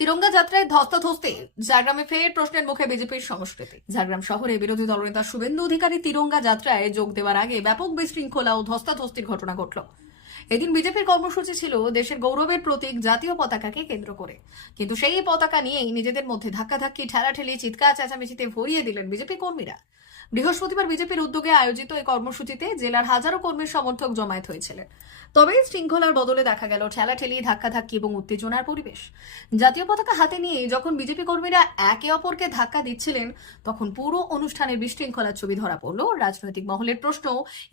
তিরঙ্গা যাত্রায় ধস্তা ধস্তাধস্তি। ঝাড়গ্রামে ফের প্রশ্নের মুখে বিজেপির সংস্কৃতি। ঝাড়গ্রাম শহরে বিরোধী দলনেতা শুভেন্দু অধিকারী তিরঙ্গা যাত্রায় যোগ দেওয়ার আগে ব্যাপক বিশৃঙ্খলা ও ধস্তাধস্তির ঘটনা ঘটল। এদিন বিজেপির কর্মসূচি ছিল দেশের গৌরবের প্রতীক জাতীয় পতাকাকে কেন্দ্র করে। কিন্তু সেই পতাকা নিয়েই নিজেদের মধ্যে ধাক্কাধাক্কি, ঠেলাঠেলি, চিৎকার, চেঁচামেচিতে ভরিয়ে দিলেন বিজেপি কর্মীরা। বৃহস্পতিবার বিজেপির উদ্যোগে আয়োজিত এই কর্মসূচিতে জেলার হাজারো কর্মীর সমর্থক জমায়েত হয়েছিলেন। তবে শৃঙ্খলার বদলে দেখা গেল ঠেলাঠেলি, ধাক্কাধাক্কি এবং উত্তেজনার পরিবেশ। জাতীয় পতাকা হাতে নিয়ে যখন বিজেপি কর্মীরা একে অপরকে ধাক্কা দিচ্ছিলেন, তখন পুরো অনুষ্ঠানের বিশৃঙ্খলার ছবি ধরা পড়ল। রাজনৈতিক মহলের প্রশ্ন,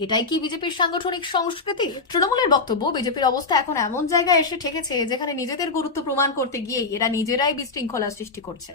এটাই কি বিজেপির সাংগঠনিক সংস্কৃতি? তৃণমূলের বক্তব্য, বিজেপির অবস্থা এখন এমন জায়গায় এসে ঠেকেছে যেখানে নিজেদের গুরুত্ব প্রমাণ করতে গিয়ে এরা নিজেরাই বিশৃঙ্খলা সৃষ্টি করছে।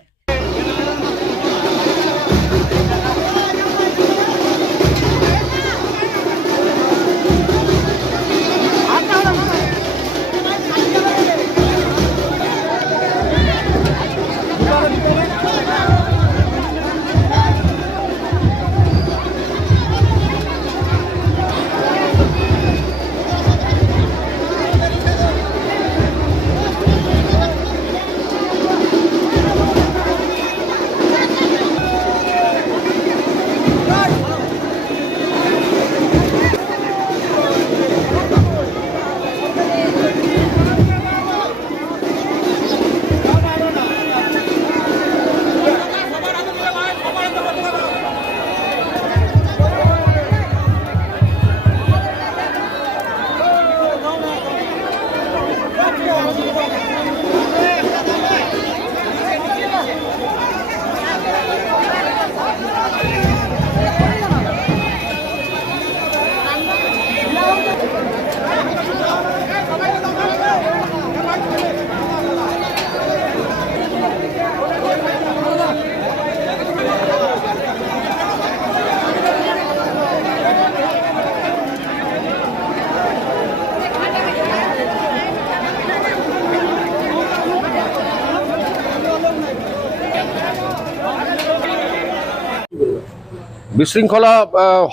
বিশৃঙ্খলা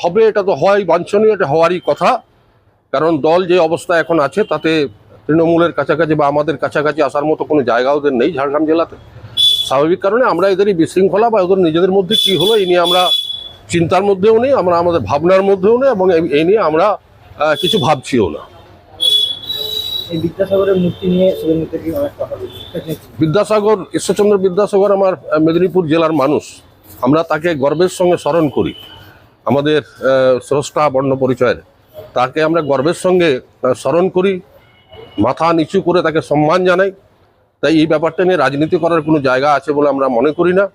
হবে এটা তো হয় বাঞ্ছনীয় এটা হওয়ারই কথা। কারণ দল যে অবস্থা এখন আছে তাতে তৃণমূলের কাছাকাছি বা আমাদের কাছাকাছি আসার মতো কোনো জায়গা ওদের নেই ঝাড়গ্রাম জেলাতে। স্বাভাবিক কারণে আমরা এদের এই বিশৃঙ্খলা বা ওদের নিজেদের মধ্যে কি হলো এই নিয়ে আমরা চিন্তার মধ্যেও নেই আমরা আমাদের ভাবনার মধ্যেও নেই এবং এই- নিয়ে আমরা কিছু ভাবছিও না। বিদ্যাসাগর ঈশ্বরচন্দ্র বিদ্যাসাগর আমার মেদিনীপুর জেলার মানুষ। আমরা তাকে গর্বের সঙ্গে স্মরণ করি। আমাদের স্রষ্টা বর্ণ পরিচয়ের তাকে আমরা গর্বের সঙ্গে স্মরণ করি, মাথা নিচু করে তাকে সম্মান জানাই। তাই এই ব্যাপারটা নিয়ে রাজনীতি করার কোনো জায়গা আছে বলে আমরা মনে করি না।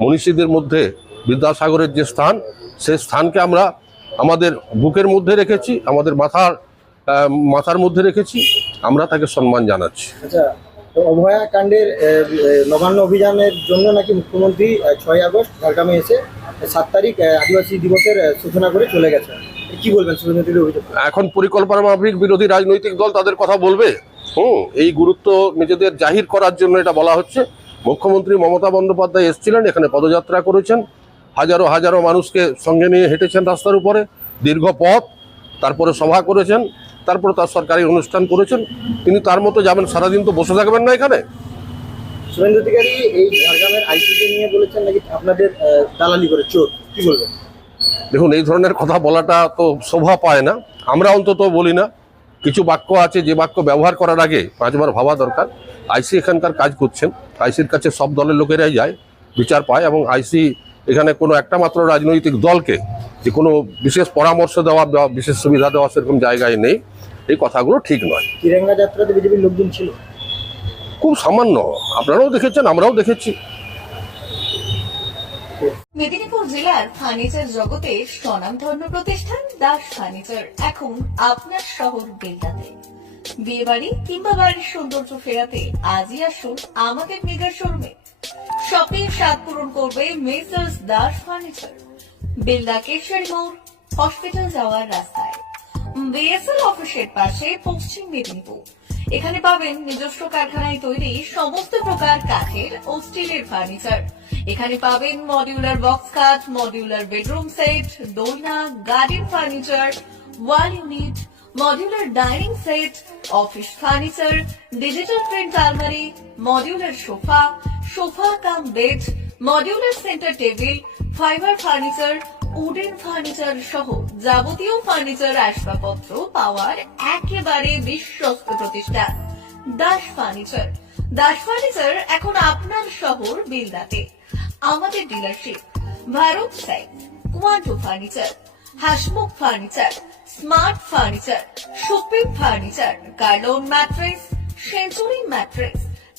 মনীষীদের মধ্যে বিদ্যাসাগরের যে স্থান, সে স্থানকে আমরা আমাদের বুকের মধ্যে রেখেছি, আমাদের মাথার মাথার মধ্যে রেখেছি, আমরা তাকে সম্মান জানাচ্ছি। অভয়া কাণ্ডের নবান্ন অভিযানের জন্য নাকি মুখ্যমন্ত্রী ছয় আগস্ট ঝাড়গ্রামে এসে সাত তারিখ আদিবাসী দিবসের সূচনা করে চলে গেছেন কি বলবেন শুভেন্দু অভিযোগ? এখন পরিকল্পনা মাফিক বিরোধী রাজনৈতিক দল তাদের কথা বলবে। হুম, এই গুরুত্ব নিজেদের জাহির করার জন্য এটা বলা হচ্ছে। মুখ্যমন্ত্রী মমতা বন্দ্যোপাধ্যায় এসেছিলেন, এখানে পদযাত্রা করেছেন। হাজারো হাজারো মানুষকে সঙ্গে নিয়ে হেঁটেছেন রাস্তার উপরে। দীর্ঘ পথ, তারপরে সভা করেছেন। তারপরে তার সরকারি অনুষ্ঠান করেছেন তিনি তার মতো যাবেন সারাদিন তো বসে থাকবেন না এখানে। শুভেন্দু অধিকারী এই ঝাড়গ্রামের আইসিকে নিয়ে বলেছেন নাকি আপনাদের দালালি করে চোর কি বলবেন? দেখুন এই ধরনের কথা বলাটা তো শোভা পায় না। আমরা অন্তত বলি না কিছু বাক্য আছে যে বাক্য ব্যবহার করার আগে পাঁচবার ভাবা দরকার। আইসি এখানকার কাজ করছেন আইসির কাছে সব দলের লোকেরাই যায় বিচার পায় এবং আইসি এখানে কোনো একটা মাত্র রাজনৈতিক দলকে যে কোনো বিশেষ পরামর্শ দেওয়া বা বিশেষ সুবিধা দেওয়া সেরকম জায়গায় নেই। এই কথাগুলো ঠিক নয়। তিরঙ্গা যাত্রাতে বিজেপির লোকজন ছিল? খুব সামান্য। আপনারাও দেখেছেন আমরাও দেখেছি। মেদিনীপুর জেলার ফার্নিচার জগতে স্বনামধন্য প্রতিষ্ঠান দাস ফার্নিচার এখন আপনার শহর বেলদাতে বিয়ে বাড়ি কিংবা বাড়ির সৌন্দর্য ফেরাতে আজই আসুন আমাদের মেগা শোরুমে। শপিং স্বাদ পূরণ করবে মেসার্স দাস ফার্নিচার বেলদা কেশরী মোড় হসপিটাল যাওয়ার রাস্তায়। বিএসএল অফিসের পাশে পশ্চিম মেদিনীপুর। এখানে পাবেন নিজস্ব কারখানায় তৈরি সমস্ত প্রকার কাঠের ও স্টিলের ফার্নিচার। এখানে পাবেন modular box cut modular bedroom set দোলনা garden furniture wall unit modular dining set office furniture digital print আলমারি modular sofa sofa, cum bed, modular centre table, fibre furniture, wooden furniture সহ যাবতীয় ফার্নিচার, আসবাবপত্র পাওয়ার একেবারে বিশ্বস্ত প্রতিষ্ঠান। দাস ফার্নিচার। দাস ফার্নিচার এখন আপনার শহর বিলদাতে আমাদের dealership, Bharat side Quanto furniture, Hasmukh furniture, smart furniture shopping furniture, Kurlon mattress, century mattress